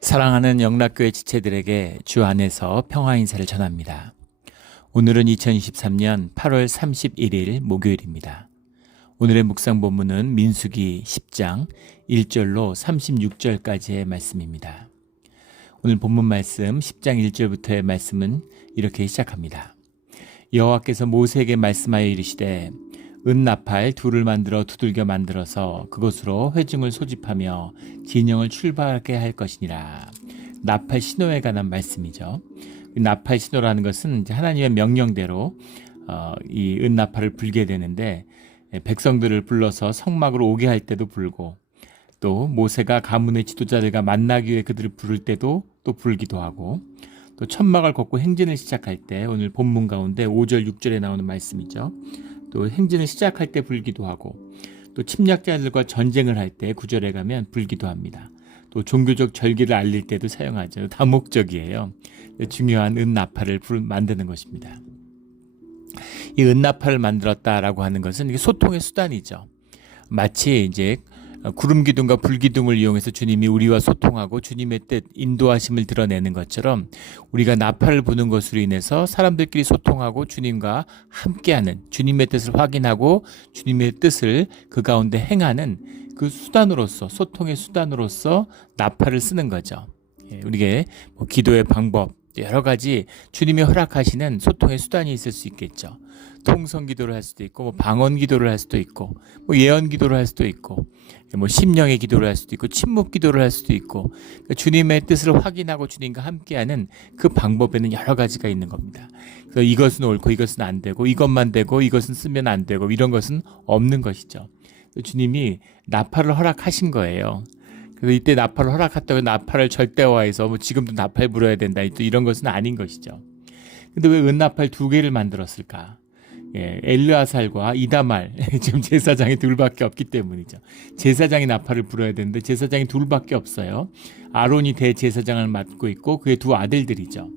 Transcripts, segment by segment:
사랑하는 영락교회 지체들에게 주 안에서 평화 인사를 전합니다. 오늘은 2023년 8월 31일 목요일입니다. 오늘의 묵상 본문은 민수기 10장 1절로 36절까지의 말씀입니다. 오늘 본문 말씀 10장 1절부터의 말씀은 이렇게 시작합니다. 여호와께서 모세에게 말씀하여 이르시되 은나팔 둘을 만들어 두들겨 만들어서 그것으로 회중을 소집하며 진영을 출발하게 할 것이니라. 나팔 신호에 관한 말씀이죠. 나팔 신호라는 것은 이제 하나님의 명령대로 이 은나팔을 불게 되는데, 백성들을 불러서 성막으로 오게 할 때도 불고, 또 모세가 가문의 지도자들과 만나기 위해 그들을 부를 때도 또 불기도 하고, 또 천막을 걷고 행진을 시작할 때, 오늘 본문 가운데 5절 6절에 나오는 말씀이죠. 또 행진을 시작할 때 불기도 하고, 또 침략자들과 전쟁을 할 때 9절에 가면 불기도 합니다. 또 종교적 절기를 알릴 때도 사용하죠. 다목적이에요. 중요한 은나팔을 만드는 것입니다. 이 은나팔을 만들었다라고 하는 것은 이게 소통의 수단이죠. 마치 이제 구름 기둥과 불 기둥을 이용해서 주님이 우리와 소통하고 주님의 뜻, 인도하심을 드러내는 것처럼 우리가 나팔을 부는 것으로 인해서 사람들끼리 소통하고 주님과 함께하는, 주님의 뜻을 확인하고 주님의 뜻을 그 가운데 행하는 그 수단으로서, 소통의 수단으로서 나팔을 쓰는 거죠. 우리에게 기도의 방법, 여러 가지 주님이 허락하시는 소통의 수단이 있을 수 있겠죠. 통성 기도를 할 수도 있고, 방언 기도를 할 수도 있고, 예언 기도를 할 수도 있고, 심령의 기도를 할 수도 있고, 침묵 기도를 할 수도 있고, 주님의 뜻을 확인하고 주님과 함께하는 그 방법에는 여러 가지가 있는 겁니다. 그래서 이것은 옳고 이것은 안 되고, 이것만 되고 이것은 쓰면 안 되고, 이런 것은 없는 것이죠. 주님이 나팔을 허락하신 거예요. 그래서 이때 나팔을 허락했다고 나팔을 절대화해서 지금도 나팔 불어야 된다, 이런 것은 아닌 것이죠. 근데 왜 은나팔 2개를 만들었을까? 엘르아살과 이다말, 지금 제사장이 둘밖에 없기 때문이죠. 제사장이 나팔을 불어야 되는데 제사장이 둘밖에 없어요. 아론이 대제사장을 맡고 있고 그의 2 아들들이죠.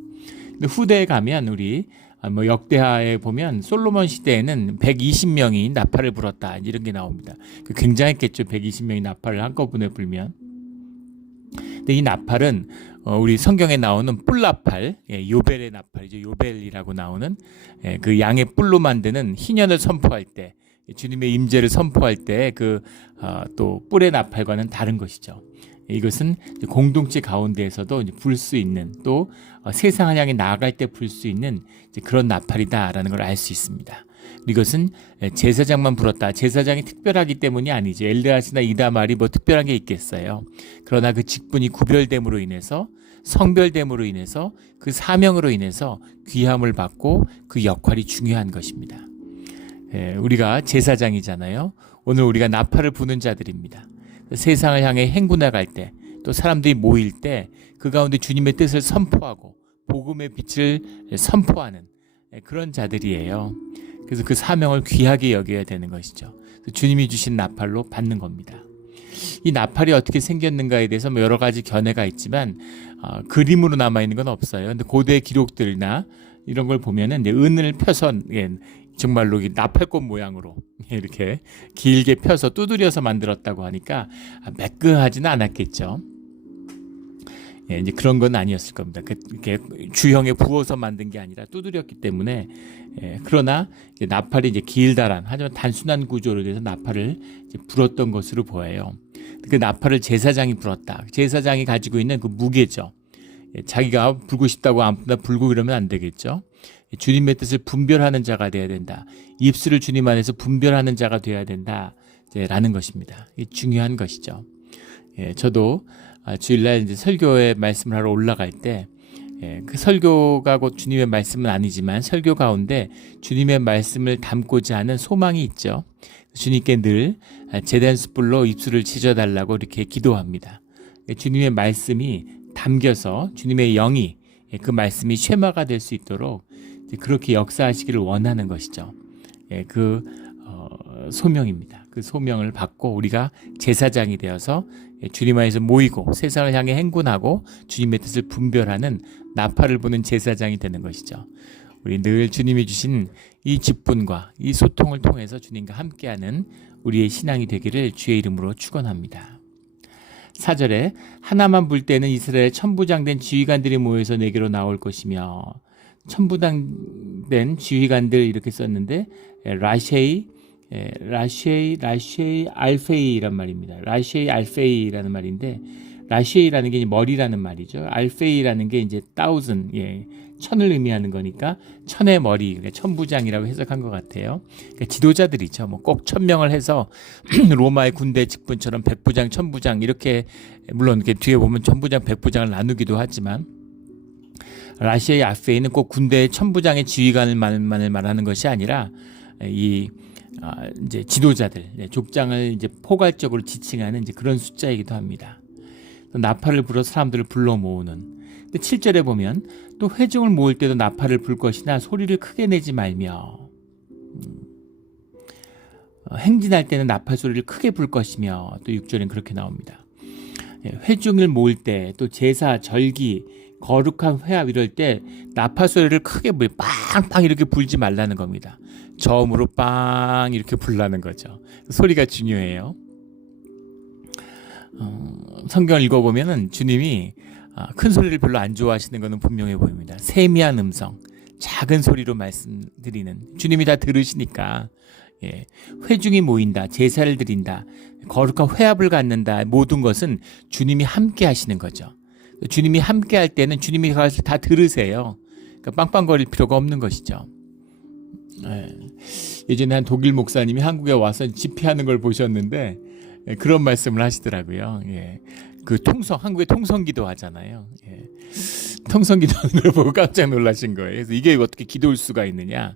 근데 후대에 가면 우리 역대하에 보면 솔로몬 시대에는 120명이 나팔을 불었다, 이런 게 나옵니다. 굉장했겠죠. 120명이 나팔을 한꺼번에 불면. 근데 이 나팔은 우리 성경에 나오는 뿔나팔, 요벨의 나팔이죠. 요벨이라고 나오는 그 양의 뿔로 만드는 희년을 선포할 때, 주님의 임재를 선포할 때 또 뿔의 나팔과는 다른 것이죠. 이것은 공동체 가운데에서도 불 수 있는, 또 세상을 향해 나아갈 때 불 수 있는 그런 나팔이다라는 걸 알 수 있습니다. 이것은 제사장만 불었다, 제사장이 특별하기 때문이 아니죠. 엘르아스나 이다말이 특별한 게 있겠어요. 그러나 그 직분이 구별됨으로 인해서, 성별됨으로 인해서, 그 사명으로 인해서 귀함을 받고 그 역할이 중요한 것입니다. 우리가 제사장이잖아요. 오늘 우리가 나팔을 부는 자들입니다. 세상을 향해 행군해 때, 또 사람들이 모일 때 그 가운데 주님의 뜻을 선포하고 복음의 빛을 선포하는 그런 자들이에요. 그래서 그 사명을 귀하게 여겨야 되는 것이죠. 주님이 주신 나팔로 받는 겁니다. 이 나팔이 어떻게 생겼는가에 대해서 여러 가지 견해가 있지만 그림으로 남아있는 건 없어요. 근데 고대 기록들이나 이런 걸 보면은 은을 펴서, 정말로 나팔꽃 모양으로 이렇게 길게 펴서 두드려서 만들었다고 하니까 매끈하지는 않았겠죠. 이제 그런 건 아니었을 겁니다. 이렇게 주형에 부어서 만든 게 아니라 두드렸기 때문에. 그러나 나팔이 이제 길다란, 하지만 단순한 구조로 돼서 나팔을 불었던 것으로 보여요. 그 나팔을 제사장이 불었다. 제사장이 가지고 있는 그 무게죠. 자기가 불고 싶다고 아무나 불고 그러면 안 되겠죠. 주님의 뜻을 분별하는 자가 되어야 된다. 입술을 주님 안에서 분별하는 자가 되어야 된다, 라는 것입니다. 이게 중요한 것이죠. 저도 주일날 이제 설교에 말씀을 하러 올라갈 때, 그 설교가 곧 주님의 말씀은 아니지만 설교 가운데 주님의 말씀을 담고자 하는 소망이 있죠. 주님께 늘 제단 숯불로 입술을 지져달라고 이렇게 기도합니다. 주님의 말씀이 담겨서 주님의 영이, 그 말씀이 쉐마가 될 수 있도록 그렇게 역사하시기를 원하는 것이죠. 그 소명입니다. 그 소명을 받고 우리가 제사장이 되어서 주님 안에서 모이고 세상을 향해 행군하고 주님의 뜻을 분별하는 나팔을 부는 제사장이 되는 것이죠. 우리 늘 주님이 주신 이 직분과 이 소통을 통해서 주님과 함께하는 우리의 신앙이 되기를 주의 이름으로 축원합니다. 4절에 하나만 불 때는 이스라엘 천부장된 지휘관들이 모여서 내게로 나올 것이며, 천부장된 지휘관들 이렇게 썼는데 라쉐이 알페이란 말입니다. 라쉐이 알페이라는 말인데, 라쉐이라는 게 머리라는 말이죠. 알페이라는 게 이제 thousand, 천을 의미하는 거니까 천의 머리, 천부장이라고 해석한 것 같아요. 그러니까 지도자들이죠. 뭐 꼭 1000명을 해서 로마의 군대 직분처럼 백부장, 천부장 이렇게, 물론 이렇게 뒤에 보면 천부장, 백부장을 나누기도 하지만, 라시아의 아페이는 꼭 군대의 천부장의 지휘관을 말하는 것이 아니라 이제 지도자들, 족장을 이제 포괄적으로 지칭하는 이제 그런 숫자이기도 합니다. 나팔을 불어 사람들을 불러 모으는. 근데 7절에 보면 또 회중을 모을 때도 나팔을 불 것이나 소리를 크게 내지 말며, 행진할 때는 나팔 소리를 크게 불 것이며, 또 6절엔 그렇게 나옵니다. 회중을 모을 때, 또 제사, 절기, 거룩한 회합 이럴 때 나팔 소리를 크게 빵빵 이렇게 불지 말라는 겁니다. 저음으로 빵 이렇게 불라는 거죠. 소리가 중요해요. 성경을 읽어보면은 주님이 큰 소리를 별로 안 좋아하시는 것은 분명해 보입니다. 세미한 음성, 작은 소리로 말씀드리는, 주님이 다 들으시니까, 회중이 모인다, 제사를 드린다, 거룩한 회합을 갖는다, 모든 것은 주님이 함께 하시는 거죠. 주님이 함께 할 때는 주님이 다 들으세요. 그러니까 빵빵거릴 필요가 없는 것이죠. 예전에 한 독일 목사님이 한국에 와서 집회하는 걸 보셨는데 그런 말씀을 하시더라고요. 그 한국에 통성기도 하잖아요. 통성기도 하는 걸 보고 깜짝 놀라신 거예요. 그래서 이게 어떻게 기도일 수가 있느냐?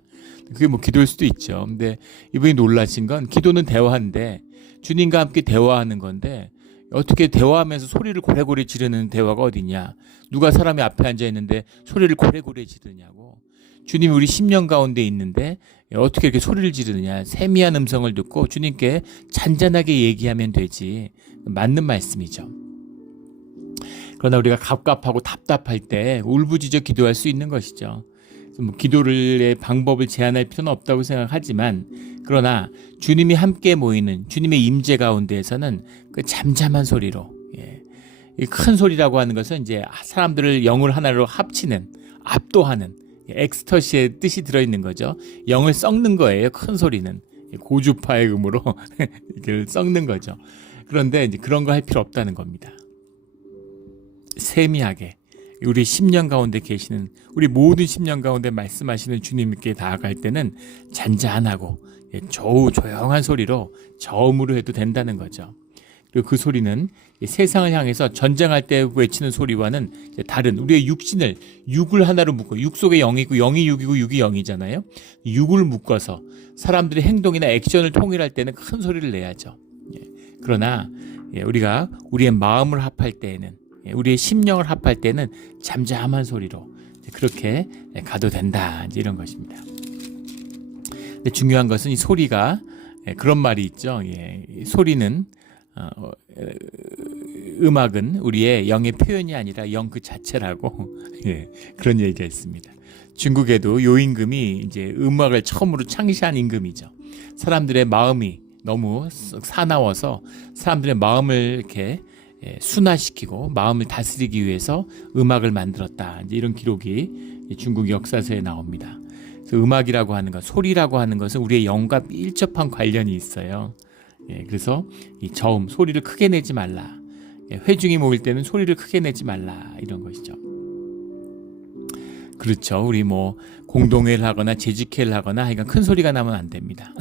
그게 뭐 기도일 수도 있죠. 근데 이분이 놀라신 건, 기도는 대화인데 주님과 함께 대화하는 건데 어떻게 대화하면서 소리를 고래고래 지르는 대화가 어디냐? 누가 사람이 앞에 앉아 있는데 소리를 고래고래 지르냐고. 주님이 우리 심령 가운데 있는데 어떻게 이렇게 소리를 지르느냐? 세미한 음성을 듣고 주님께 잔잔하게 얘기하면 되지. 맞는 말씀이죠. 그러나 우리가 갑갑하고 답답할 때 울부짖어 기도할 수 있는 것이죠. 기도의 방법을 제한할 필요는 없다고 생각하지만, 그러나 주님이 함께 모이는 주님의 임재 가운데에서는 그 잠잠한 소리로, 이 큰 소리라고 하는 것은 이제 사람들을 영을 하나로 합치는, 압도하는 엑스터시의 뜻이 들어있는 거죠. 영을 썩는 거예요. 큰 소리는 고주파의 음으로 이걸 썩는 거죠. 그런데 이제 그런 거 할 필요 없다는 겁니다. 세미하게 우리 심령 가운데 계시는, 우리 모든 심령 가운데 말씀하시는 주님께 나아갈 때는 잔잔하고 조용한 소리로 저음으로 해도 된다는 거죠. 그리고 그 소리는 세상을 향해서 전쟁할 때 외치는 소리와는 다른, 우리의 육신을, 육을 하나로 묶어, 육 속에 영이 있고 영이 육이고 육이 영이잖아요. 육을 묶어서 사람들의 행동이나 액션을 통일할 때는 큰 소리를 내야죠. 그러나 우리가 우리의 마음을 합할 때에는, 우리의 심령을 합할 때는 잠잠한 소리로 그렇게 가도 된다, 이제 이런 것입니다. 근데 중요한 것은 이 소리가, 그런 말이 있죠. 소리는, 음악은 우리의 영의 표현이 아니라 영 그 자체라고 그런 얘기가 있습니다. 중국에도 요 임금이 이제 음악을 처음으로 창시한 임금이죠. 사람들의 마음이 너무 사나워서 사람들의 마음을 이렇게 순화시키고 마음을 다스리기 위해서 음악을 만들었다, 이제 이런 기록이 중국 역사서에 나옵니다. 그래서 음악이라고 하는 것, 소리라고 하는 것은 우리의 영과 밀접한 관련이 있어요. 그래서 이 저음, 소리를 크게 내지 말라. 회중이 모일 때는 소리를 크게 내지 말라, 이런 것이죠. 그렇죠. 우리 뭐 공동회를 하거나 재직회를 하거나 하여간 큰 소리가 나면 안 됩니다.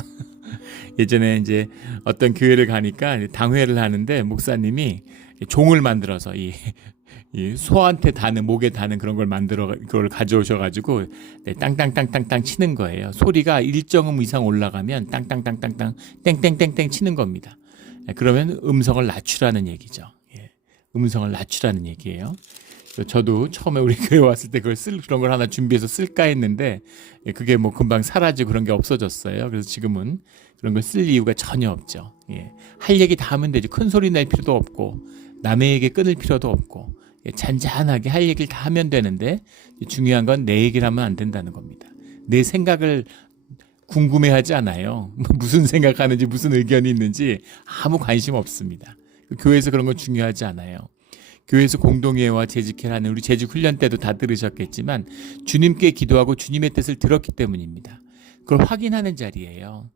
예전에 이제 어떤 교회를 가니까 당회를 하는데 목사님이 종을 만들어서 이 소한테 다는, 목에 다는 그런 걸 만들어, 그걸 가져오셔가지고 땅땅땅땅땅 치는 거예요. 소리가 일정음 이상 올라가면 땅땅땅땅땅 땡땡땡땡 치는 겁니다. 그러면 음성을 낮추라는 얘기죠. 음성을 낮추라는 얘기예요. 저도 처음에 우리 교회 왔을 때 그런 걸 하나 준비해서 쓸까 했는데 그게 뭐 금방 사라지고 그런 게 없어졌어요. 그래서 지금은 그런 걸 쓸 이유가 전혀 없죠. 할 얘기 다 하면 되지. 큰 소리 낼 필요도 없고 남의 얘기 끊을 필요도 없고 잔잔하게 할 얘기를 다 하면 되는데, 중요한 건 내 얘기를 하면 안 된다는 겁니다. 내 생각을 궁금해하지 않아요. 무슨 생각하는지 무슨 의견이 있는지 아무 관심 없습니다. 교회에서 그런 건 중요하지 않아요. 교회에서 공동예와 재직회를 하는 우리 재직 훈련 때도 다 들으셨겠지만 주님께 기도하고 주님의 뜻을 들었기 때문입니다. 그걸 확인하는 자리예요.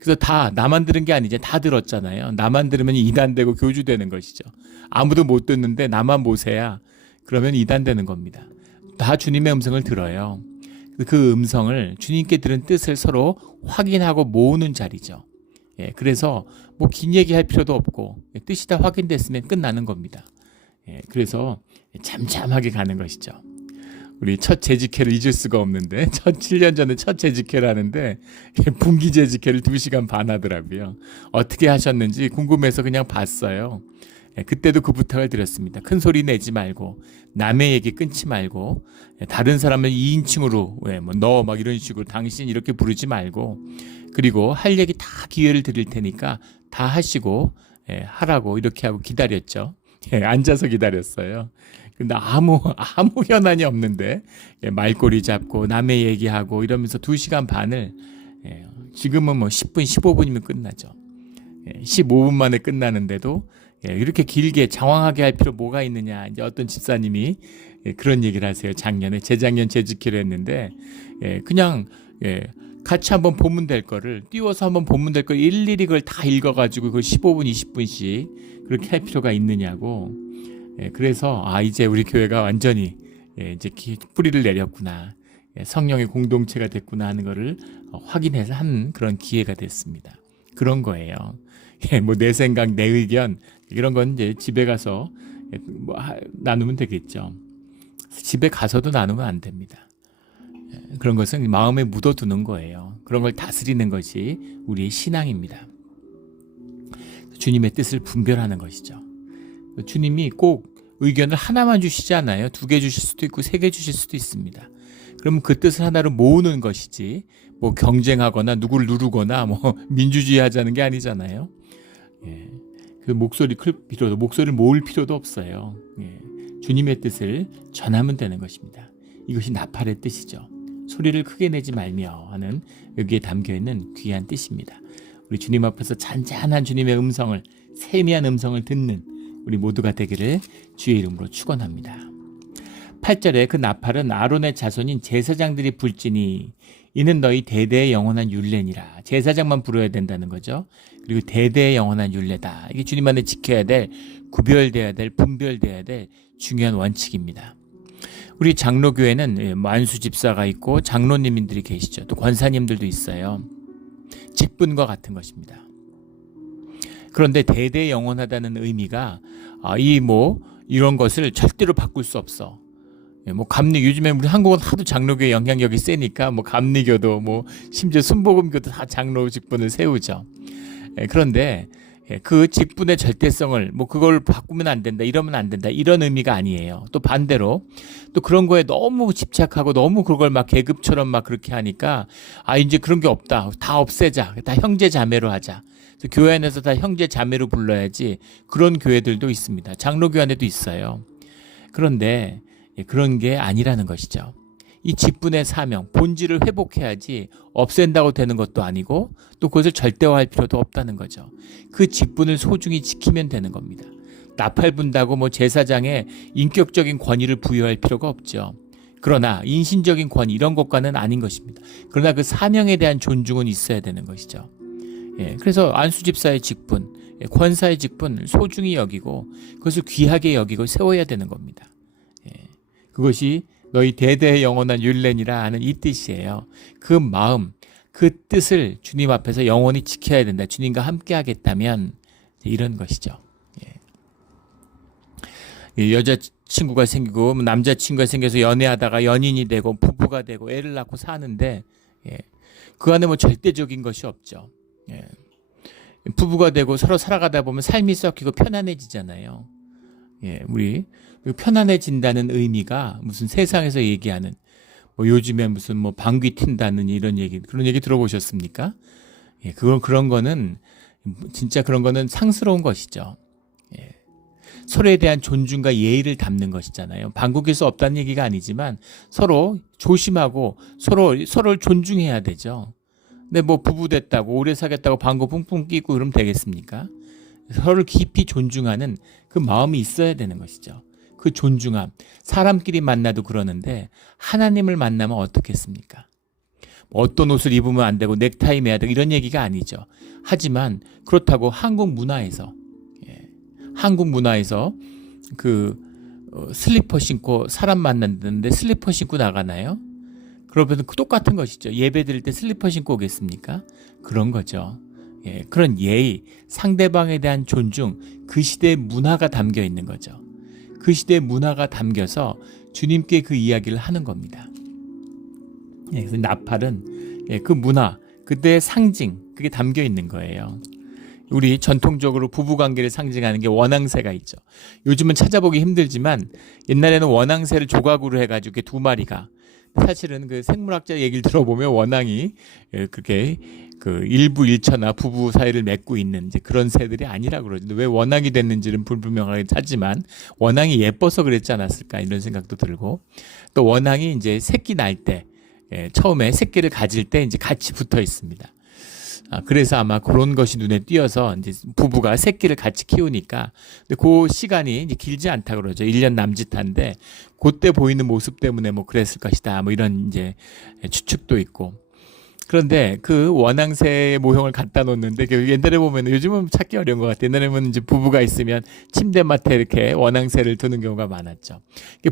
그래서 다 나만 들은 게 아니죠. 다 들었잖아요. 나만 들으면 이단되고 교주되는 것이죠. 아무도 못 듣는데 나만 모세야. 그러면 이단되는 겁니다. 다 주님의 음성을 들어요. 그 음성을 주님께 들은 뜻을 서로 확인하고 모으는 자리죠. 그래서 뭐 긴 얘기할 필요도 없고 뜻이 다 확인됐으면 끝나는 겁니다. 그래서 잠잠하게 가는 것이죠. 우리 첫 재직회를 잊을 수가 없는데 7년 전에 첫 재직회를 하는데 분기 재직회를 2시간 반 하더라고요. 어떻게 하셨는지 궁금해서 그냥 봤어요. 그때도 그 부탁을 드렸습니다. 큰 소리 내지 말고 남의 얘기 끊지 말고 다른 사람을 2인칭으로 뭐 너 막 이런 식으로 당신 이렇게 부르지 말고 그리고 할 얘기 다 기회를 드릴 테니까 다 하시고 하라고 이렇게 하고 기다렸죠. 앉아서 기다렸어요. 근데 아무 현안이 없는데 말꼬리 잡고 남의 얘기하고 이러면서 2시간 반을 지금은 뭐 10분 15분이면 끝나죠. 15분 만에 끝나는데도 이렇게 길게 장황하게 할 필요 뭐가 있느냐. 이제 어떤 집사님이 그런 얘기를 하세요. 작년에 재작년 재직회를 했는데 그냥 같이 한번 보면 될 거를 띄워서 한번 보면 될 걸 일일이 그걸 다 읽어가지고 그걸 15분 20분씩 그렇게 할 필요가 있느냐고. 그래서 이제 우리 교회가 완전히 이제 뿌리를 내렸구나. 성령의 공동체가 됐구나 하는 거를 확인해서 한 그런 기회가 됐습니다. 그런 거예요. 뭐 내 생각, 내 의견 이런 건 이제 집에 가서 뭐 나누면 되겠죠. 집에 가서도 나누면 안 됩니다. 그런 것은 마음에 묻어두는 거예요. 그런 걸 다스리는 것이 우리의 신앙입니다. 주님의 뜻을 분별하는 것이죠. 주님이 꼭 의견을 하나만 주시지 않아요. 2개 주실 수도 있고 3개 주실 수도 있습니다. 그럼 그 뜻을 하나로 모으는 것이지 뭐 경쟁하거나 누구를 누르거나 뭐 민주주의 하자는 게 아니잖아요. 그 목소리를 모을 필요도 없어요. 주님의 뜻을 전하면 되는 것입니다. 이것이 나팔의 뜻이죠. 소리를 크게 내지 말며 하는 여기에 담겨있는 귀한 뜻입니다. 우리 주님 앞에서 잔잔한 주님의 음성을 세미한 음성을 듣는 우리 모두가 되기를 주의 이름으로 축원합니다. 8절에 그 나팔은 아론의 자손인 제사장들이 불지니 이는 너희 대대의 영원한 율례니라. 제사장만 불어야 된다는 거죠. 그리고 대대의 영원한 율례다. 이게 주님 안에 지켜야 될, 구별돼야 될, 분별돼야 될 중요한 원칙입니다. 우리 장로교회는 만수 집사가 있고 장로님들이 계시죠. 또 권사님들도 있어요. 직분과 같은 것입니다. 그런데 대대 영원하다는 의미가 이런 것을 절대로 바꿀 수 없어. 뭐 요즘에 우리 한국은 하도 장로교의 영향력이 세니까 뭐 감리교도 뭐 심지어 순복음교도 다 장로 직분을 세우죠. 그런데 그 직분의 절대성을 뭐 그걸 바꾸면 안 된다, 이러면 안 된다, 이런 의미가 아니에요. 또 반대로 또 그런 거에 너무 집착하고 너무 그걸 막 계급처럼 막 그렇게 하니까 이제 그런 게 없다, 다 없애자, 다 형제 자매로 하자. 그래서 교회 안에서 다 형제 자매로 불러야지. 그런 교회들도 있습니다. 장로교 안에도 있어요. 그런데 그런 게 아니라는 것이죠. 이 직분의 사명, 본질을 회복해야지 없앤다고 되는 것도 아니고 또 그것을 절대화할 필요도 없다는 거죠. 그 직분을 소중히 지키면 되는 겁니다. 나팔 분다고 뭐 제사장에 인격적인 권위를 부여할 필요가 없죠. 그러나 인신적인 권위 이런 것과는 아닌 것입니다. 그러나 그 사명에 대한 존중은 있어야 되는 것이죠. 그래서 안수집사의 직분, 권사의 직분을 소중히 여기고 그것을 귀하게 여기고 세워야 되는 겁니다. 그것이 너희 대대의 영원한 율례니라 하는 이 뜻이에요. 그 마음, 그 뜻을 주님 앞에서 영원히 지켜야 된다. 주님과 함께 하겠다면 이런 것이죠. 여자친구가 생기고 남자친구가 생겨서 연애하다가 연인이 되고 부부가 되고 애를 낳고 사는데 그 안에 뭐 절대적인 것이 없죠. 부부가 되고 서로 살아가다 보면 삶이 섞이고 편안해지잖아요. 우리 편안해진다는 의미가 무슨 세상에서 얘기하는 뭐 요즘에 무슨 뭐 방귀 튄다는 이런 얘기, 그런 얘기 들어보셨습니까? 그런 거는 진짜 그런 거는 상스러운 것이죠. 서로에 대한 존중과 예의를 담는 것이잖아요. 방귀낄 수 없다는 얘기가 아니지만 서로 조심하고 서로를 존중해야 되죠. 근데 뭐 부부 됐다고 오래 사겠다고 방귀 뿡뿡 끼고 그러면 되겠습니까? 서로를 깊이 존중하는 그 마음이 있어야 되는 것이죠. 그 존중함. 사람끼리 만나도 그러는데 하나님을 만나면 어떻겠습니까? 어떤 옷을 입으면 안 되고 넥타이 매야 되고 이런 얘기가 아니죠. 하지만 그렇다고 한국 문화에서 슬리퍼 신고 사람 만났는데 슬리퍼 신고 나가나요? 그러면 똑같은 것이죠. 예배 드릴 때 슬리퍼 신고 오겠습니까? 그런 거죠. 그런 예의, 상대방에 대한 존중, 그 시대의 문화가 담겨 있는 거죠. 그 시대의 문화가 담겨서 주님께 그 이야기를 하는 겁니다. 그래서 나팔은 그 문화, 그때의 상징, 그게 담겨 있는 거예요. 우리 전통적으로 부부관계를 상징하는 게 원앙새가 있죠. 요즘은 찾아보기 힘들지만 옛날에는 원앙새를 조각으로 해가지고 두 마리가, 사실은 그 생물학자 얘기를 들어보면 원앙이 그렇게 그 일부 일처나 부부 사이를 맺고 있는 이제 그런 새들이 아니라고 그러죠. 왜 원앙이 됐는지는 불분명하게 하지만 원앙이 예뻐서 그랬지 않았을까 이런 생각도 들고, 또 원앙이 이제 새끼 날 때 처음에 새끼를 가질 때 이제 같이 붙어 있습니다. 그래서 아마 그런 것이 눈에 띄어서 이제 부부가 새끼를 같이 키우니까, 근데 그 시간이 이제 길지 않다 그러죠. 1년 남짓한데 그때 보이는 모습 때문에 뭐 그랬을 것이다. 뭐 이런 이제 추측도 있고. 그런데 그 원앙새의 모형을 갖다 놓는데 옛날에 보면, 요즘은 찾기 어려운 것 같아요. 옛날에는 이제 부부가 있으면 침대맡에 이렇게 원앙새를 두는 경우가 많았죠.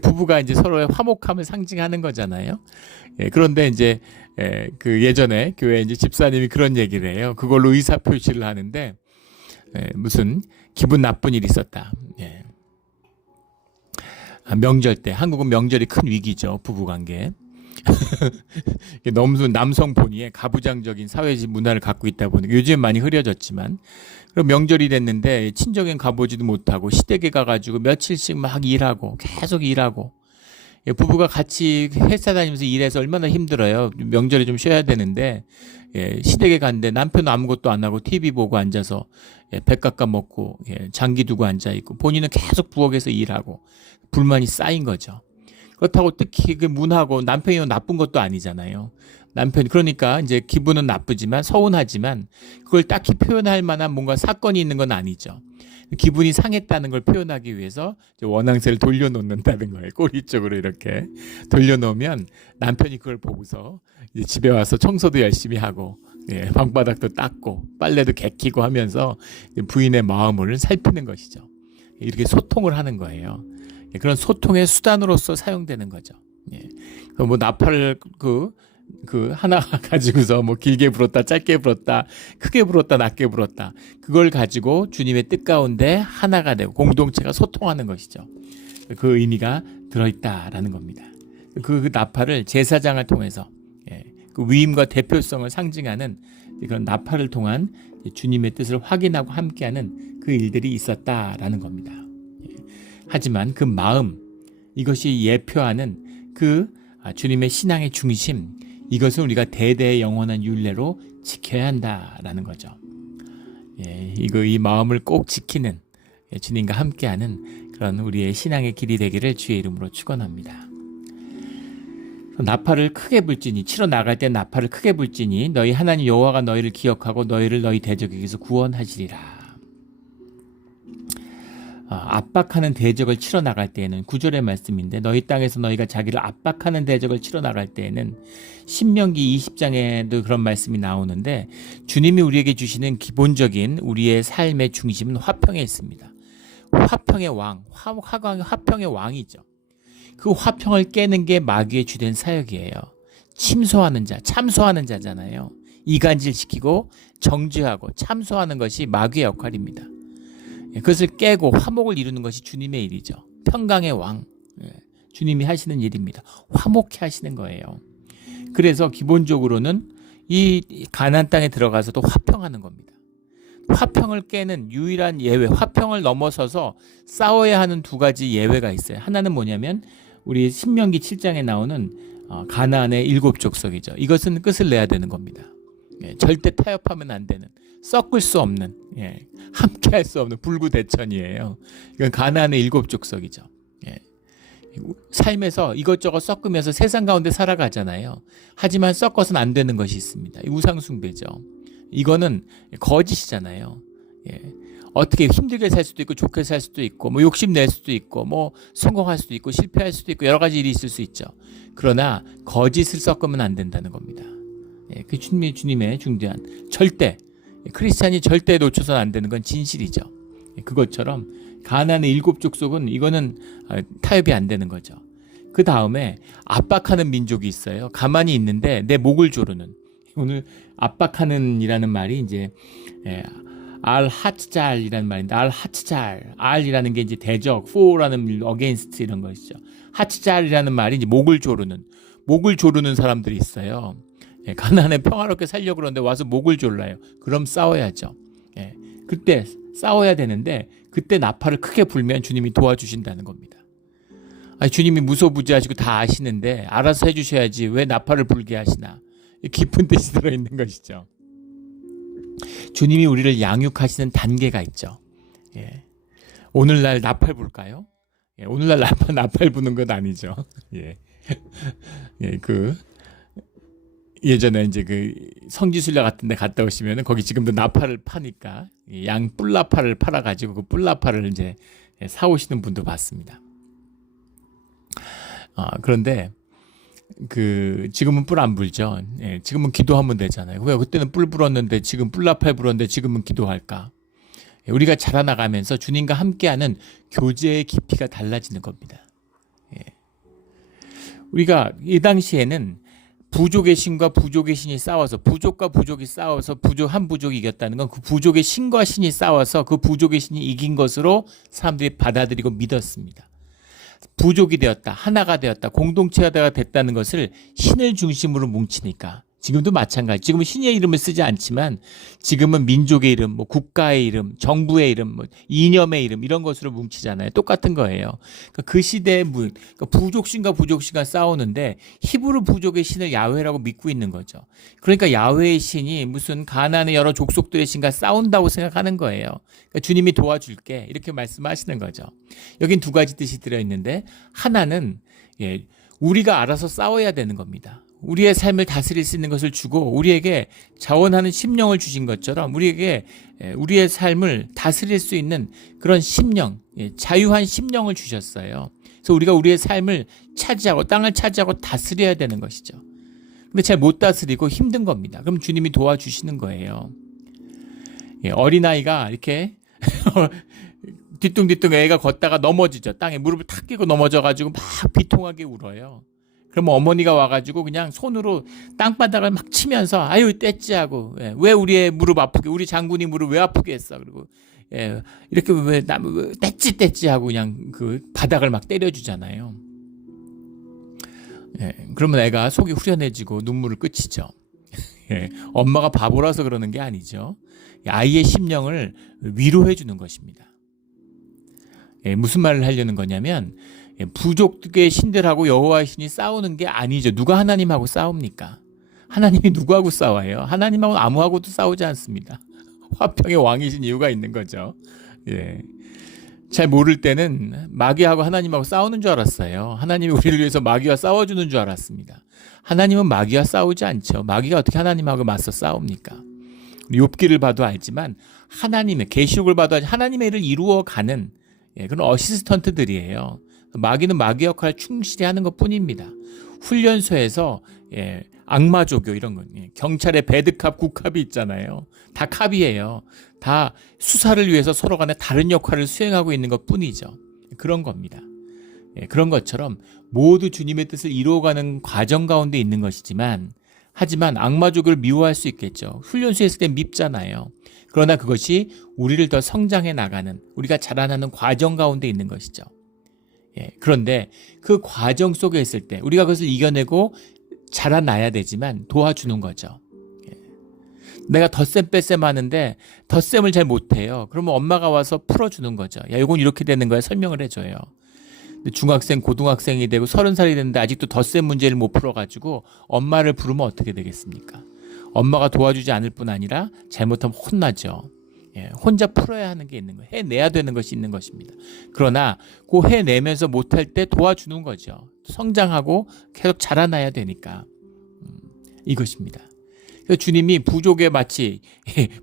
부부가 이제 서로의 화목함을 상징하는 거잖아요. 그런데 이제 그 예전에 교회 이제 집사님이 그런 얘기를 해요. 그걸로 의사 표시를 하는데 무슨 기분 나쁜 일이 있었다. 명절 때, 한국은 명절이 큰 위기죠. 부부관계. 너무 남성 본위의 가부장적인 사회적 문화를 갖고 있다 보니까 요즘 많이 흐려졌지만, 그럼 명절이 됐는데 친정엔 가보지도 못하고 시댁에 가가지고 며칠씩 막 일하고 계속 일하고, 부부가 같이 회사 다니면서 일해서 얼마나 힘들어요. 명절에 좀 쉬어야 되는데 시댁에 갔는데 남편은 아무것도 안 하고 TV 보고 앉아서 배 깎아 먹고 장기 두고 앉아있고, 본인은 계속 부엌에서 일하고 불만이 쌓인 거죠. 그렇다고 특히 그 문하고 남편이 나쁜 것도 아니잖아요. 남편이, 그러니까 이제 기분은 나쁘지만 서운하지만 그걸 딱히 표현할 만한 뭔가 사건이 있는 건 아니죠. 기분이 상했다는 걸 표현하기 위해서 원앙새를 돌려놓는다는 거예요. 꼬리 쪽으로 이렇게 돌려놓으면 남편이 그걸 보고서 이제 집에 와서 청소도 열심히 하고 방바닥도 닦고 빨래도 개키고 하면서 부인의 마음을 살피는 것이죠. 이렇게 소통을 하는 거예요. 그런 소통의 수단으로서 사용되는 거죠. 뭐 나팔을 하나 가지고서 뭐 길게 불었다, 짧게 불었다, 크게 불었다, 낮게 불었다, 그걸 가지고 주님의 뜻 가운데 하나가 되고 공동체가 소통하는 것이죠. 그 의미가 들어있다라는 겁니다. 그 나팔을 제사장을 통해서 그 위임과 대표성을 상징하는 그런 나팔을 통한 주님의 뜻을 확인하고 함께하는 그 일들이 있었다라는 겁니다. 하지만 그 마음, 이것이 예표하는 그 주님의 신앙의 중심, 이것을 우리가 대대의 영원한 율례로 지켜야 한다라는 거죠. 이 마음을 꼭 지키는, 주님과 함께하는 그런 우리의 신앙의 길이 되기를 주의 이름으로 축원합니다. 나팔을 크게 불지니, 치러 나갈 때 나팔을 크게 불지니 너희 하나님 여호와가 너희를 기억하고 너희를 너희 대적에게서 구원하시리라. 압박하는 대적을 치러 나갈 때에는, 9절의 말씀인데, 너희 땅에서 너희가 자기를 압박하는 대적을 치러 나갈 때에는, 신명기 20장에도 그런 말씀이 나오는데, 주님이 우리에게 주시는 기본적인 우리의 삶의 중심은 화평에 있습니다. 화평의 왕, 화평의 왕이죠. 그 화평을 깨는 게 마귀의 주된 사역이에요. 침소하는 자, 참소하는 자잖아요. 이간질시키고 정죄하고 참소하는 것이 마귀의 역할입니다. 그것을 깨고 화목을 이루는 것이 주님의 일이죠. 평강의 왕, 주님이 하시는 일입니다. 화목해 하시는 거예요. 그래서 기본적으로는 이 가나안 땅에 들어가서도 화평하는 겁니다. 화평을 깨는 유일한 예외, 화평을 넘어서서 싸워야 하는 두 가지 예외가 있어요. 하나는 뭐냐면 우리 신명기 7장에 나오는 가나안의 7족속이죠. 이것은 끝을 내야 되는 겁니다. 절대 타협하면 안 되는, 섞을 수 없는, 함께할 수 없는 불구대천이에요. 이건 가나안의 7족속이죠. 삶에서 이것저것 섞으면서 세상 가운데 살아가잖아요. 하지만 섞어서는 안 되는 것이 있습니다. 우상숭배죠. 이거는 거짓이잖아요. 어떻게 힘들게 살 수도 있고 좋게 살 수도 있고 뭐 욕심낼 수도 있고 뭐 성공할 수도 있고 실패할 수도 있고 여러 가지 일이 있을 수 있죠. 그러나 거짓을 섞으면 안 된다는 겁니다. 예, 그 주님의 중대한 절대 크리스찬이 절대 놓쳐서는 안 되는 건 진실이죠. 예, 그것처럼 가나안의 7 족속은 이거는 타협이 안 되는 거죠. 그 다음에 압박하는 민족이 있어요. 가만히 있는데 내 목을 조르는. 오늘 압박하는이라는 말이 이제 알하츠잘이라는 말인데 알하츠잘 알이라는 게 이제 대적, for라는 against 이런 것이죠. 하츠잘이라는 말이 이제 목을 조르는 사람들이 있어요. 예, 가나안에 평화롭게 살려고 그러는데 와서 목을 졸라요. 그럼 싸워야죠. 예, 그때 싸워야 되는데 그때 나팔을 크게 불면 주님이 도와주신다는 겁니다. 아니, 주님이 무소부지하시고 다 아시는데 알아서 해주셔야지 왜 나팔을 불게 하시나. 깊은 뜻이 들어있는 것이죠. 주님이 우리를 양육하시는 단계가 있죠. 예. 오늘날 나팔 불까요? 예, 오늘날 나팔 부는 건 아니죠. 예. 예, 예전에 이제 성지순례 같은 데 갔다 오시면은 거기 지금도 나팔을 파니까 양 뿔나팔을 팔아가지고 그 뿔나팔을 이제 사오시는 분도 봤습니다. 그런데 지금은 뿔 안 불죠. 예, 지금은 기도하면 되잖아요. 왜 그때는 뿔 불었는데 지금 뿔나팔 불었는데 지금은 기도할까? 예, 우리가 자라나가면서 주님과 함께하는 교제의 깊이가 달라지는 겁니다. 예. 우리가 이 당시에는 부족의 신과 부족의 신이 싸워서 부족과 부족이 싸워서 한 부족이 이겼다는 건 그 부족의 신과 신이 싸워서 그 부족의 신이 이긴 것으로 사람들이 받아들이고 믿었습니다. 부족이 되었다, 하나가 되었다, 공동체가 됐다는 것을 신을 중심으로 뭉치니까 지금도 마찬가지. 지금은 신의 이름을 쓰지 않지만 지금은 민족의 이름, 뭐 국가의 이름, 정부의 이름, 뭐 이념의 이름 이런 것으로 뭉치잖아요. 똑같은 거예요. 그러니까 그 시대의 그러니까 부족신과 부족신과 싸우는데 히브리 부족의 신을 야훼라고 믿고 있는 거죠. 그러니까 야훼의 신이 무슨 가나안의 여러 족속들의 신과 싸운다고 생각하는 거예요. 그러니까 주님이 도와줄게 이렇게 말씀하시는 거죠. 여긴 두 가지 뜻이 들어있는데 하나는 우리가 알아서 싸워야 되는 겁니다. 우리의 삶을 다스릴 수 있는 것을 주고 우리에게 자원하는 심령을 주신 것처럼 우리에게 우리의 삶을 다스릴 수 있는 그런 심령, 자유한 심령을 주셨어요. 그래서 우리가 우리의 삶을 차지하고 땅을 차지하고 다스려야 되는 것이죠. 근데 잘 못 다스리고 힘든 겁니다. 그럼 주님이 도와주시는 거예요. 어린아이가 이렇게 뒤뚱뒤뚱 애가 걷다가 넘어지죠. 땅에 무릎을 탁 끼고 넘어져가지고 막 비통하게 울어요. 그럼 어머니가 와가지고 그냥 손으로 땅바닥을 막 치면서 아유 뗐지 하고 왜 우리의 무릎 아프게 우리 장군이 무릎 왜 아프게 했어 그리고 이렇게 왜 뗐지 하고 그냥 그 바닥을 막 때려주잖아요. 그러면 애가 속이 후련해지고 눈물을 끄치죠. 엄마가 바보라서 그러는 게 아니죠. 아이의 심령을 위로해 주는 것입니다. 무슨 말을 하려는 거냐면 부족의 신들하고 여호와의 신이 싸우는 게 아니죠. 누가 하나님하고 싸웁니까? 하나님이 누구하고 싸워요? 하나님하고 아무하고도 싸우지 않습니다. 화평의 왕이신 이유가 있는 거죠. 잘 모를 때는 마귀하고 하나님하고 싸우는 줄 알았어요. 하나님이 우리를 위해서 마귀와 싸워주는 줄 알았습니다. 하나님은 마귀와 싸우지 않죠. 마귀가 어떻게 하나님하고 맞서 싸웁니까? 욥기를 봐도 알지만 하나님의 계시록을 봐도 알지만 하나님의 일을 이루어가는 그런 어시스턴트들이에요. 마귀는 마귀 역할을 충실히 하는 것 뿐입니다. 훈련소에서 악마 조교 이런 거 경찰의 배드캅, 국캅이 있잖아요. 다 캅이에요. 다 수사를 위해서 서로 간에 다른 역할을 수행하고 있는 것 뿐이죠. 그런 겁니다. 그런 것처럼 모두 주님의 뜻을 이루어가는 과정 가운데 있는 것이지만 하지만 악마 조교를 미워할 수 있겠죠. 훈련소에 있을 때 밉잖아요. 그러나 그것이 우리를 더 성장해 나가는 우리가 자라나는 과정 가운데 있는 것이죠. 그런데 그 과정 속에 있을 때 우리가 그것을 이겨내고 자라나야 되지만 도와주는 거죠. 내가 덧셈 뺄셈 하는데 덧셈을 잘 못해요. 그러면 엄마가 와서 풀어주는 거죠. 야, 이건 이렇게 되는 거야. 설명을 해줘요. 근데 중학생, 고등학생이 되고 30살이 됐는데 아직도 덧셈 문제를 못 풀어가지고 엄마를 부르면 어떻게 되겠습니까? 엄마가 도와주지 않을 뿐 아니라 잘못하면 혼나죠. 혼자 풀어야 하는 게 있는 거예요. 해내야 되는 것이 있는 것입니다. 그러나 그 해내면서 못할 때 도와주는 거죠. 성장하고 계속 자라나야 되니까. 이것입니다. 그래서 주님이 부족의 마치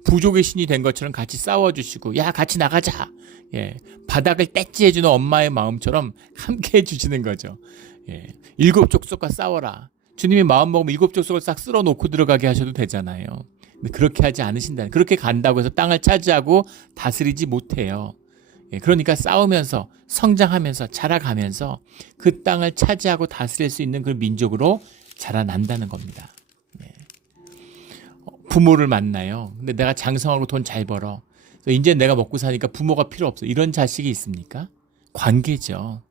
부족의 신이 된 것처럼 같이 싸워주시고 야 같이 나가자. 바닥을 떼찌해주는 엄마의 마음처럼 함께 해주시는 거죠. 일곱 족속과 싸워라. 주님이 마음 먹으면 일곱 족속을 싹 쓸어 놓고 들어가게 하셔도 되잖아요. 근데 그렇게 하지 않으신다. 그렇게 간다고 해서 땅을 차지하고 다스리지 못해요. 그러니까 싸우면서 성장하면서 자라가면서 그 땅을 차지하고 다스릴 수 있는 그 민족으로 자라난다는 겁니다. 부모를 만나요. 근데 내가 장성하고 돈 잘 벌어. 이제 내가 먹고 사니까 부모가 필요 없어. 이런 자식이 있습니까? 관계죠.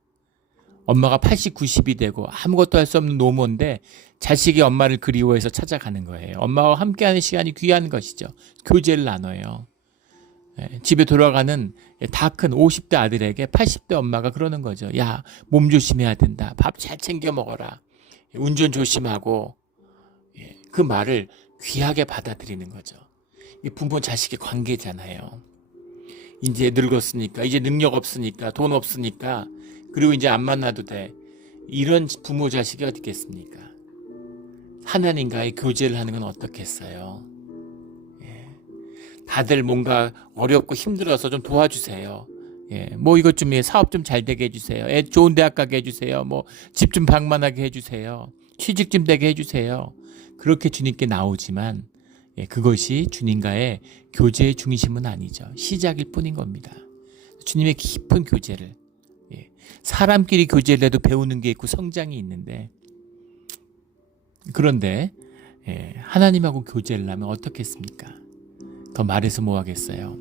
엄마가 80, 90이 되고 아무것도 할 수 없는 노모인데 자식이 엄마를 그리워해서 찾아가는 거예요. 엄마와 함께하는 시간이 귀한 것이죠. 교제를 나눠요. 집에 돌아가는 다 큰 50대 아들에게 80대 엄마가 그러는 거죠. 야, 몸 조심해야 된다. 밥 잘 챙겨 먹어라. 운전 조심하고. 그 말을 귀하게 받아들이는 거죠. 부모 자식의 관계잖아요. 이제 늙었으니까, 이제 능력 없으니까, 돈 없으니까, 그리고 이제 안 만나도 돼. 이런 부모 자식이 어디 있겠습니까? 하나님과의 교제를 하는 건 어떻겠어요? 다들 뭔가 어렵고 힘들어서 좀 도와주세요. 뭐 이것 좀 사업 좀 잘 되게 해주세요. 애 좋은 대학 가게 해주세요. 뭐 집 좀 방만하게 해주세요. 취직 좀 되게 해주세요. 그렇게 주님께 나오지만 그것이 주님과의 교제의 중심은 아니죠. 시작일 뿐인 겁니다. 주님의 깊은 교제를 사람끼리 교제를 해도 배우는 게 있고 성장이 있는데 그런데 하나님하고 교제를 하면 어떻겠습니까? 더 말해서 뭐 하겠어요?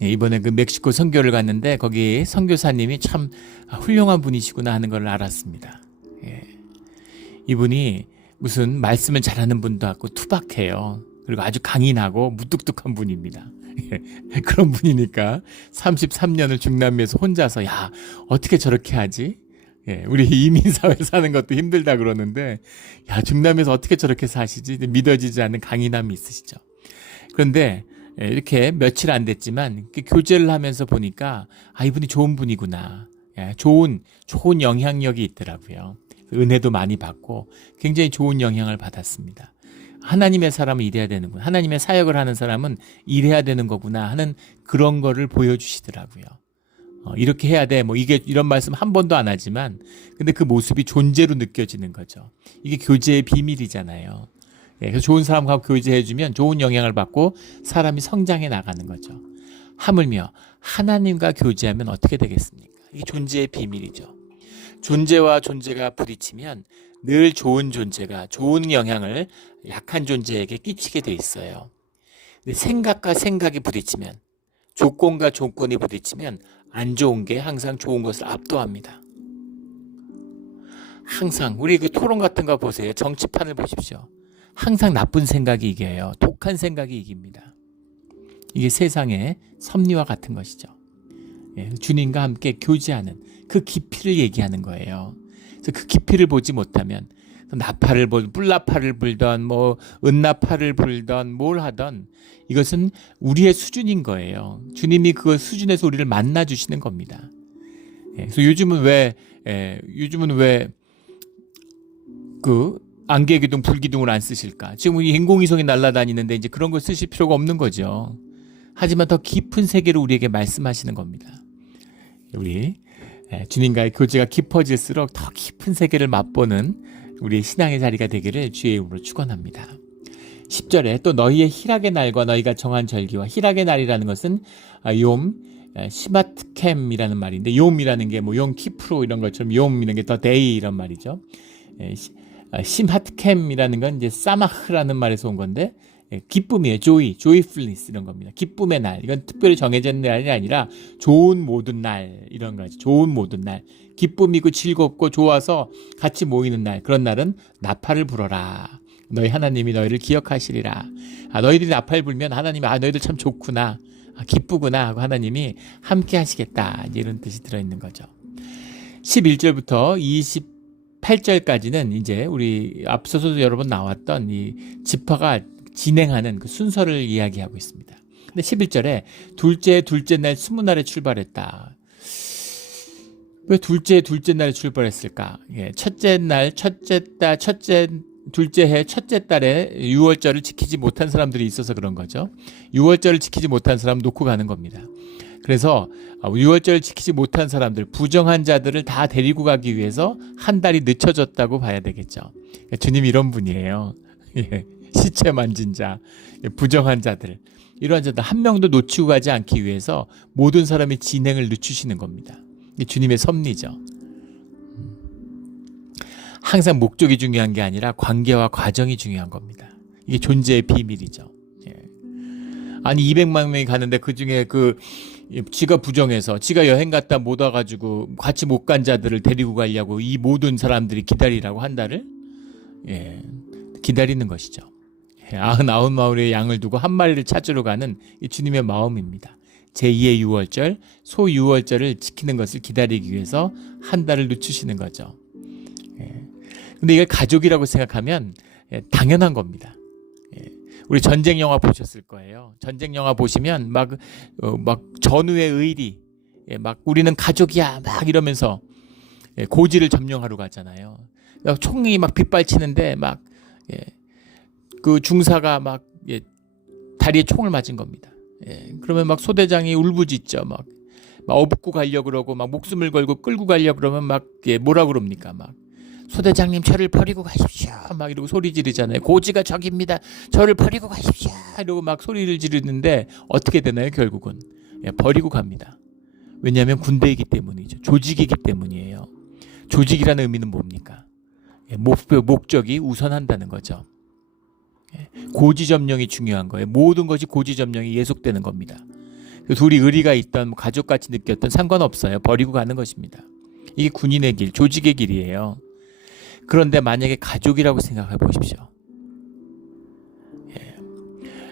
이번에 그 멕시코 선교를 갔는데 거기 선교사님이 참 훌륭한 분이시구나 하는 걸 알았습니다. 이분이 무슨 말씀을 잘하는 분도 같고 투박해요. 그리고 아주 강인하고 무뚝뚝한 분입니다. 그런 분이니까 33년을 중남미에서 혼자서 야 어떻게 저렇게 하지? 우리 이민사회 사는 것도 힘들다 그러는데 야 중남미에서 어떻게 저렇게 사시지? 믿어지지 않는 강인함이 있으시죠. 그런데 이렇게 며칠 안 됐지만 교제를 하면서 보니까 이분이 좋은 분이구나. 좋은 영향력이 있더라고요. 은혜도 많이 받고 굉장히 좋은 영향을 받았습니다. 하나님의 사람은 이래야 되는구나. 하나님의 사역을 하는 사람은 이래야 되는 거구나 하는 그런 거를 보여주시더라고요. 이렇게 해야 돼. 뭐 이게 이런 말씀 한 번도 안 하지만 근데 그 모습이 존재로 느껴지는 거죠. 이게 교제의 비밀이잖아요. 그래서 좋은 사람과 교제해주면 좋은 영향을 받고 사람이 성장해 나가는 거죠. 하물며 하나님과 교제하면 어떻게 되겠습니까? 이게 존재의 비밀이죠. 존재와 존재가 부딪히면 늘 좋은 존재가 좋은 영향을 약한 존재에게 끼치게 돼 있어요. 근데 생각과 생각이 부딪히면 조건과 조건이 부딪히면 안 좋은 게 항상 좋은 것을 압도합니다. 항상 우리 그 토론 같은 거 보세요. 정치판을 보십시오. 항상 나쁜 생각이 이겨요. 독한 생각이 이깁니다. 이게 세상의 섭리와 같은 것이죠. 주님과 함께 교제하는 그 깊이를 얘기하는 거예요. 그래서 그 깊이를 보지 못하면 나팔을 뿔나팔을 불던 뭐 은나팔을 불던 뭘 하던 이것은 우리의 수준인 거예요. 주님이 그 수준에서 우리를 만나 주시는 겁니다. 그래서 요즘은 왜 그 안개기둥, 불기둥을 안 쓰실까? 지금 인공위성이 날아다니는데 이제 그런 걸 쓰실 필요가 없는 거죠. 하지만 더 깊은 세계로 우리에게 말씀하시는 겁니다. 우리 주님과의 교제가 깊어질수록 더 깊은 세계를 맛보는 우리의 신앙의 자리가 되기를 주의 이름으로 축원합니다. 10절에 또 너희의 희락의 날과 너희가 정한 절기와 희락의 날이라는 것은 욤 시마트캠이라는 말인데 욤이라는 게 뭐 욤 키프로 이런 것처럼 욤이라는 게 더 데이 이런 말이죠. 심하트캠이라는 건 이제 사마흐라는 말에서 온 건데 기쁨이에요. joyfulness 이런 겁니다. 기쁨의 날. 이건 특별히 정해진 날이 아니라 좋은 모든 날 이런 거죠. 좋은 모든 날. 기쁨이고 즐겁고 좋아서 같이 모이는 날. 그런 날은 나팔을 불어라. 너희 하나님이 너희를 기억하시리라. 너희들이 나팔 불면 하나님이 너희들 참 좋구나. 기쁘구나 하고 하나님이 함께 하시겠다. 이런 뜻이 들어있는 거죠. 11절부터 28절까지는 이제 우리 앞서서도 여러 번 나왔던 이 지파가 진행하는 그 순서를 이야기하고 있습니다. 근데 11절에 둘째 날 20날에 출발했다. 왜 둘째 날에 출발했을까? 첫째 날, 첫째 둘째 해 첫째 달에 유월절을 지키지 못한 사람들이 있어서 그런 거죠. 유월절을 지키지 못한 사람 놓고 가는 겁니다. 그래서 유월절을 지키지 못한 사람들, 부정한 자들을 다 데리고 가기 위해서 한 달이 늦춰졌다고 봐야 되겠죠. 주님이 이런 분이에요. 시체 만진 자, 부정한 자들, 이러한 자들 한 명도 놓치고 가지 않기 위해서 모든 사람의 진행을 늦추시는 겁니다. 이게 주님의 섭리죠. 항상 목적이 중요한 게 아니라 관계와 과정이 중요한 겁니다. 이게 존재의 비밀이죠. 아니 200만 명이 가는데 그중에 지가 부정해서 지가 여행 갔다 못 와가지고 같이 못 간 자들을 데리고 가려고 이 모든 사람들이 기다리라고 한 달을 기다리는 것이죠. 99마리의 양을 두고 한 마리를 찾으러 가는 이 주님의 마음입니다. 제2의 유월절, 소유월절을 지키는 것을 기다리기 위해서 한 달을 늦추시는 거죠. 근데 이걸 가족이라고 생각하면 당연한 겁니다. 우리 전쟁 영화 보셨을 거예요. 전쟁 영화 보시면 막 전우의 의리, 막 우리는 가족이야 막 이러면서 고지를 점령하러 가잖아요. 총이 막 빗발치는데 막 그 중사가 막 다리에 총을 맞은 겁니다. 그러면 막 소대장이 울부짖죠. 막 업고 가려고 그러고 막 목숨을 걸고 끌고 가려고 그러면 막 뭐라 그럽니까? 막 소대장님 저를 버리고 가십시오 막 이러고 소리 지르잖아요. 고지가 적입니다. 저를 버리고 가십시오 이러고 막 소리를 지르는데 어떻게 되나요? 결국은 버리고 갑니다. 왜냐하면 군대이기 때문이죠. 조직이기 때문이에요. 조직이라는 의미는 뭡니까? 목적이 우선한다는 거죠. 고지점령이 중요한 거예요. 모든 것이 고지점령이 예속되는 겁니다. 둘이 의리가 있던 가족같이 느꼈던 상관없어요. 버리고 가는 것입니다. 이게 군인의 길, 조직의 길이에요. 그런데 만약에 가족이라고 생각해 보십시오.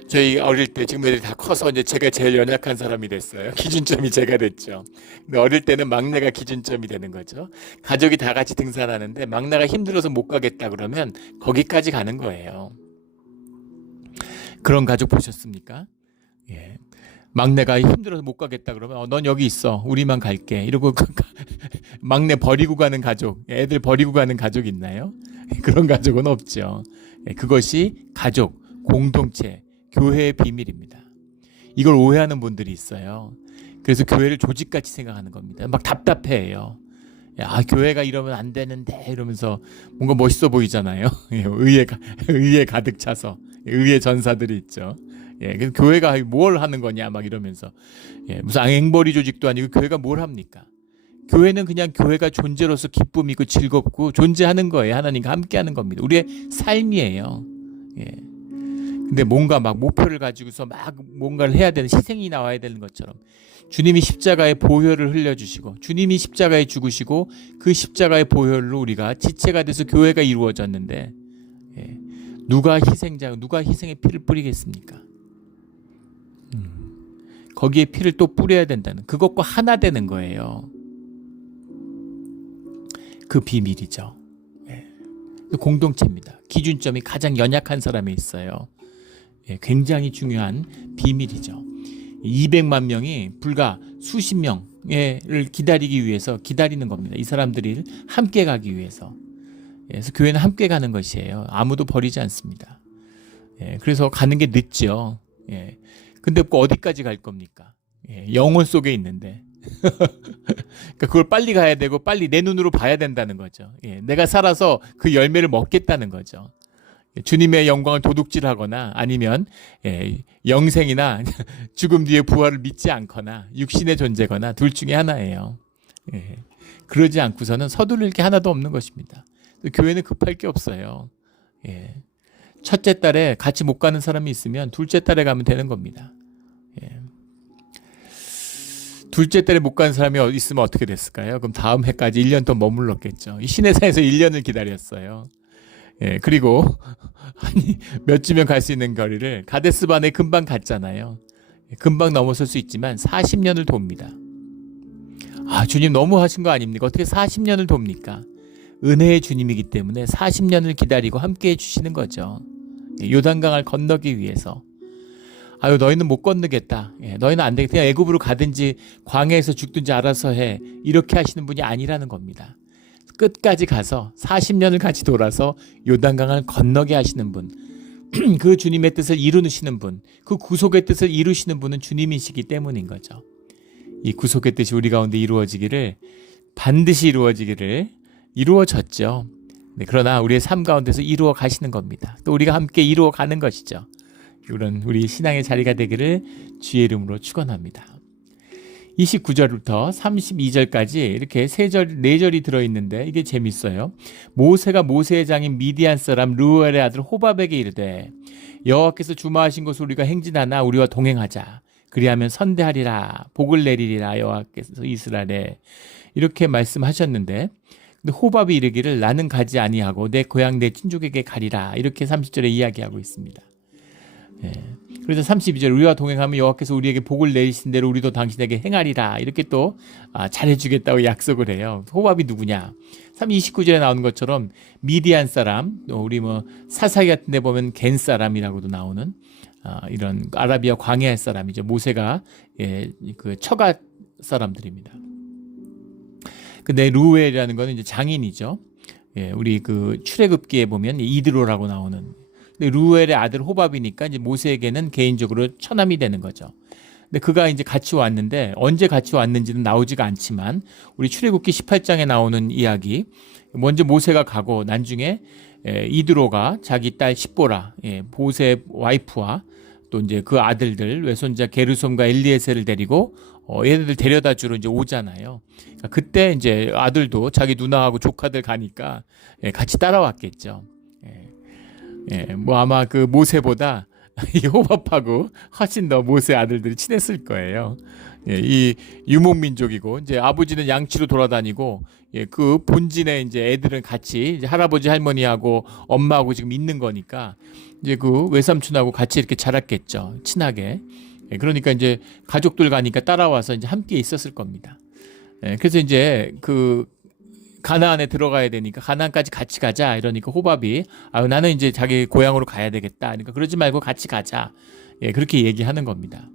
저희 어릴 때 지금 애들이 다 커서 이제 제가 제일 연약한 사람이 됐어요. 기준점이 제가 됐죠. 근데 어릴 때는 막내가 기준점이 되는 거죠. 가족이 다 같이 등산하는데 막내가 힘들어서 못 가겠다 그러면 거기까지 가는 거예요. 그런 가족 보셨습니까? 막내가 힘들어서 못 가겠다 그러면 넌 여기 있어. 우리만 갈게. 이러고 막내 버리고 가는 가족, 애들 버리고 가는 가족 있나요? 그런 가족은 없죠. 그것이 가족, 공동체, 교회의 비밀입니다. 이걸 오해하는 분들이 있어요. 그래서 교회를 조직같이 생각하는 겁니다. 막 답답해해요. 교회가 이러면 안 되는데 이러면서 뭔가 멋있어 보이잖아요. 의에 가득 차서 의의 전사들이 있죠. 그래서 교회가 뭘 하는 거냐 막 이러면서 무슨 앵벌이 조직도 아니고 교회가 뭘 합니까? 교회는 그냥 교회가 존재로서 기쁨이 있고 즐겁고 존재하는 거예요. 하나님과 함께하는 겁니다. 우리의 삶이에요. 근데 뭔가 막 목표를 가지고서 막 뭔가를 해야 되는 희생이 나와야 되는 것처럼 주님이 십자가의 보혈을 흘려주시고 주님이 십자가에 죽으시고 그 십자가의 보혈로 우리가 지체가 돼서 교회가 이루어졌는데 누가 희생의 피를 뿌리겠습니까? 거기에 피를 또 뿌려야 된다는 그것과 하나 되는 거예요. 그 비밀이죠. 공동체입니다. 기준점이 가장 연약한 사람이 있어요. 굉장히 중요한 비밀이죠. 200만 명이 불과 수십 명을 기다리기 위해서 기다리는 겁니다. 이 사람들이 함께 가기 위해서. 그래서 교회는 함께 가는 것이에요. 아무도 버리지 않습니다. 그래서 가는 게 늦죠. 근데 어디까지 갈 겁니까? 영혼 속에 있는데. 그러니까 그걸 빨리 가야 되고 빨리 내 눈으로 봐야 된다는 거죠. 내가 살아서 그 열매를 먹겠다는 거죠. 주님의 영광을 도둑질하거나 아니면 영생이나 죽음 뒤에 부활을 믿지 않거나 육신의 존재거나 둘 중에 하나예요. 그러지 않고서는 서두를 게 하나도 없는 것입니다. 교회는 급할 게 없어요. 첫째 달에 같이 못 가는 사람이 있으면 둘째 달에 가면 되는 겁니다. 둘째 달에 못 가는 사람이 있으면 어떻게 됐을까요? 그럼 다음 해까지 1년 더 머물렀겠죠. 이 시내산에서 1년을 기다렸어요. 그리고 몇 주면 갈 수 있는 거리를 가데스반에 금방 갔잖아요. 금방 넘어설 수 있지만 40년을 돕니다. 주님 너무 하신 거 아닙니까? 어떻게 40년을 돕니까? 은혜의 주님이기 때문에 40년을 기다리고 함께 해주시는 거죠. 요단강을 건너기 위해서. 너희는 못 건너겠다. 너희는 안 되겠다. 그냥 애굽으로 가든지 광야에서 죽든지 알아서 해. 이렇게 하시는 분이 아니라는 겁니다. 끝까지 가서 40년을 같이 돌아서 요단강을 건너게 하시는 분, 그 주님의 뜻을 이루시는 분, 그 구속의 뜻을 이루시는 분은 주님이시기 때문인 거죠. 이 구속의 뜻이 우리 가운데 이루어지기를, 반드시 이루어졌죠. 네, 그러나 우리의 삶 가운데서 이루어 가시는 겁니다. 또 우리가 함께 이루어 가는 것이죠. 이런 우리 신앙의 자리가 되기를 주의 이름으로 축원합니다. 29절부터 32절까지 이렇게 4절이 들어있는데 이게 재밌어요. 모세가 모세의 장인 미디안 사람 르우엘의 아들 호밥에게 이르되 여호와께서 주마하신 곳을 우리가 행진하나 우리와 동행하자. 그리하면 선대하리라 복을 내리리라 여호와께서 이스라엘에 이렇게 말씀하셨는데, 근데 호밥이 이르기를 나는 가지 아니하고 내 고향 내 친족에게 가리라 이렇게 30절에 이야기하고 있습니다. 예. 그래서 32절 우리와 동행하면 여호와께서 우리에게 복을 내리신 대로 우리도 당신에게 행하리라 이렇게 또 잘해주겠다고 약속을 해요. 호밥이 누구냐? 29절에 나오는 것처럼 미디안 사람, 우리 사사기 같은 데 보면 겐 사람이라고도 나오는 이런 아라비아 광야 사람이죠. 모세가 그 처가 사람들입니다. 근데 루엘이라는 거는 이제 장인이죠. 우리 그 출애굽기에 보면 이드로라고 나오는. 근데 루엘의 아들 호밥이니까 이제 모세에게는 개인적으로 처남이 되는 거죠. 근데 그가 이제 같이 왔는데 언제 같이 왔는지는 나오지가 않지만 우리 출애굽기 18장에 나오는 이야기, 먼저 모세가 가고 나중에 이드로가 자기 딸 십보라, 보세 와이프와 또 이제 그 아들들 외손자 게르솜과 엘리에셀을 데리고 얘네들 데려다 주러 이제 오잖아요. 그때 이제 아들도 자기 누나하고 조카들 가니까 같이 따라왔겠죠. 아마 그 모세보다 이 호밥하고 훨씬 더 모세 아들들이 친했을 거예요. 이 유목민족이고 이제 아버지는 양치로 돌아다니고 그 본진에 이제 애들은 같이 이제 할아버지 할머니하고 엄마하고 지금 있는 거니까 이제 그 외삼촌하고 같이 이렇게 자랐겠죠. 친하게. 그러니까 이제 가족들 가니까 따라와서 이제 함께 있었을 겁니다. 그래서 이제 그 가나안에 들어가야 되니까 가나안까지 같이 가자 이러니까 호밥이 나는 이제 자기 고향으로 가야 되겠다. 그러니까 그러지 말고 같이 가자. 그렇게 얘기하는 겁니다.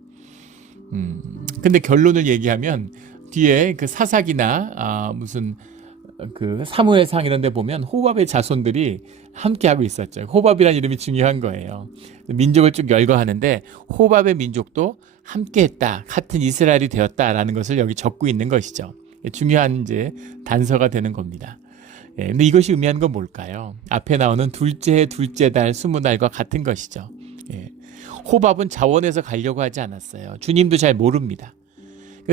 근데 결론을 얘기하면 뒤에 그 사사기나 무슨 그 사무엘상 이런 데 보면 호밥의 자손들이 함께 하고 있었죠. 호밥이라는 이름이 중요한 거예요. 민족을 쭉 열거하는데 호밥의 민족도 함께 했다. 같은 이스라엘이 되었다라는 것을 여기 적고 있는 것이죠. 중요한 이제 단서가 되는 겁니다. 근데 이것이 의미하는 건 뭘까요? 앞에 나오는 둘째 해 둘째 달 20날과 같은 것이죠. 호밥은 자원해서 가려고 하지 않았어요. 주님도 잘 모릅니다.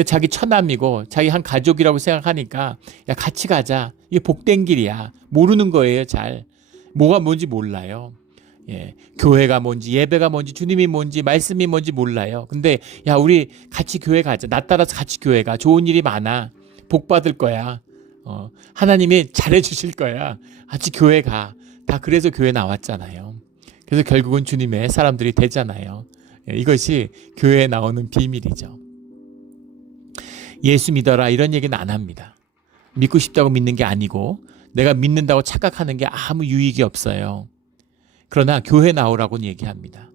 자기 처남이고 자기 한 가족이라고 생각하니까 야 같이 가자. 이게 복된 길이야. 모르는 거예요. 잘. 뭐가 뭔지 몰라요. 교회가 뭔지 예배가 뭔지 주님이 뭔지 말씀이 뭔지 몰라요. 근데 야 우리 같이 교회 가자. 나 따라서 같이 교회 가. 좋은 일이 많아. 복 받을 거야. 하나님이 잘해 주실 거야. 같이 교회 가. 다 그래서 교회 나왔잖아요. 그래서 결국은 주님의 사람들이 되잖아요. 이것이 교회에 나오는 비밀이죠. 예수 믿어라 이런 얘기는 안 합니다. 믿고 싶다고 믿는 게 아니고 내가 믿는다고 착각하는 게 아무 유익이 없어요. 그러나 교회 나오라고는 얘기합니다.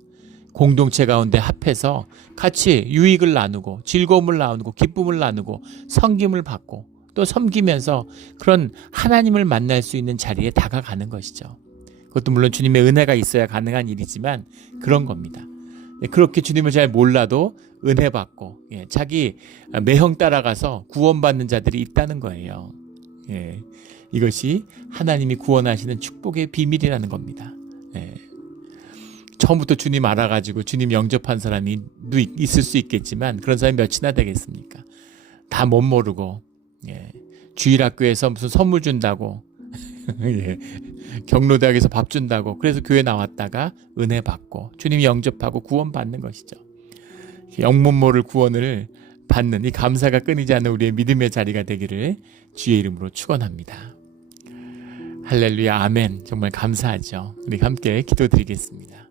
공동체 가운데 합해서 같이 유익을 나누고 즐거움을 나누고 기쁨을 나누고 섬김을 받고 또 섬기면서 그런 하나님을 만날 수 있는 자리에 다가가는 것이죠. 그것도 물론 주님의 은혜가 있어야 가능한 일이지만 그런 겁니다. 그렇게 주님을 잘 몰라도 은혜 받고 자기 매형 따라가서 구원받는 자들이 있다는 거예요. 이것이 하나님이 구원하시는 축복의 비밀이라는 겁니다. 처음부터 주님 알아가지고 주님 영접한 사람이 있을 수 있겠지만 그런 사람이 몇이나 되겠습니까? 다 못 모르고 주일학교에서 무슨 선물 준다고 경로대학에서 밥 준다고 그래서 교회 나왔다가 은혜 받고 주님이 영접하고 구원받는 것이죠. 영못 모를 구원을 받는 이 감사가 끊이지 않는 우리의 믿음의 자리가 되기를 주의 이름으로 축원합니다. 할렐루야 아멘. 정말 감사하죠. 우리 함께 기도드리겠습니다.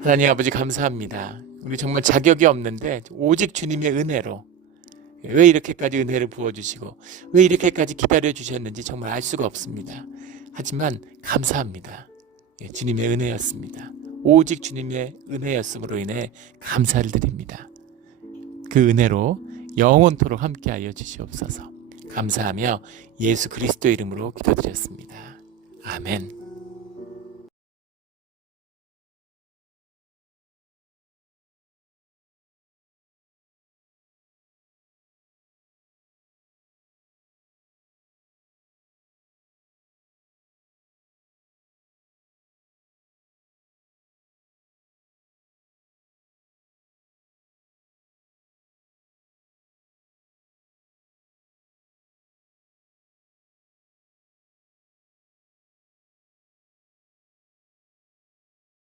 하나님 아버지 감사합니다. 우리 정말 자격이 없는데 오직 주님의 은혜로 왜 이렇게까지 은혜를 부어주시고 왜 이렇게까지 기다려주셨는지 정말 알 수가 없습니다. 하지만 감사합니다. 주님의 은혜였습니다. 오직 주님의 은혜였음으로 인해 감사를 드립니다. 그 은혜로 영원토록 함께하여 주시옵소서. 감사하며 예수 그리스도 이름으로 기도드렸습니다. 아멘.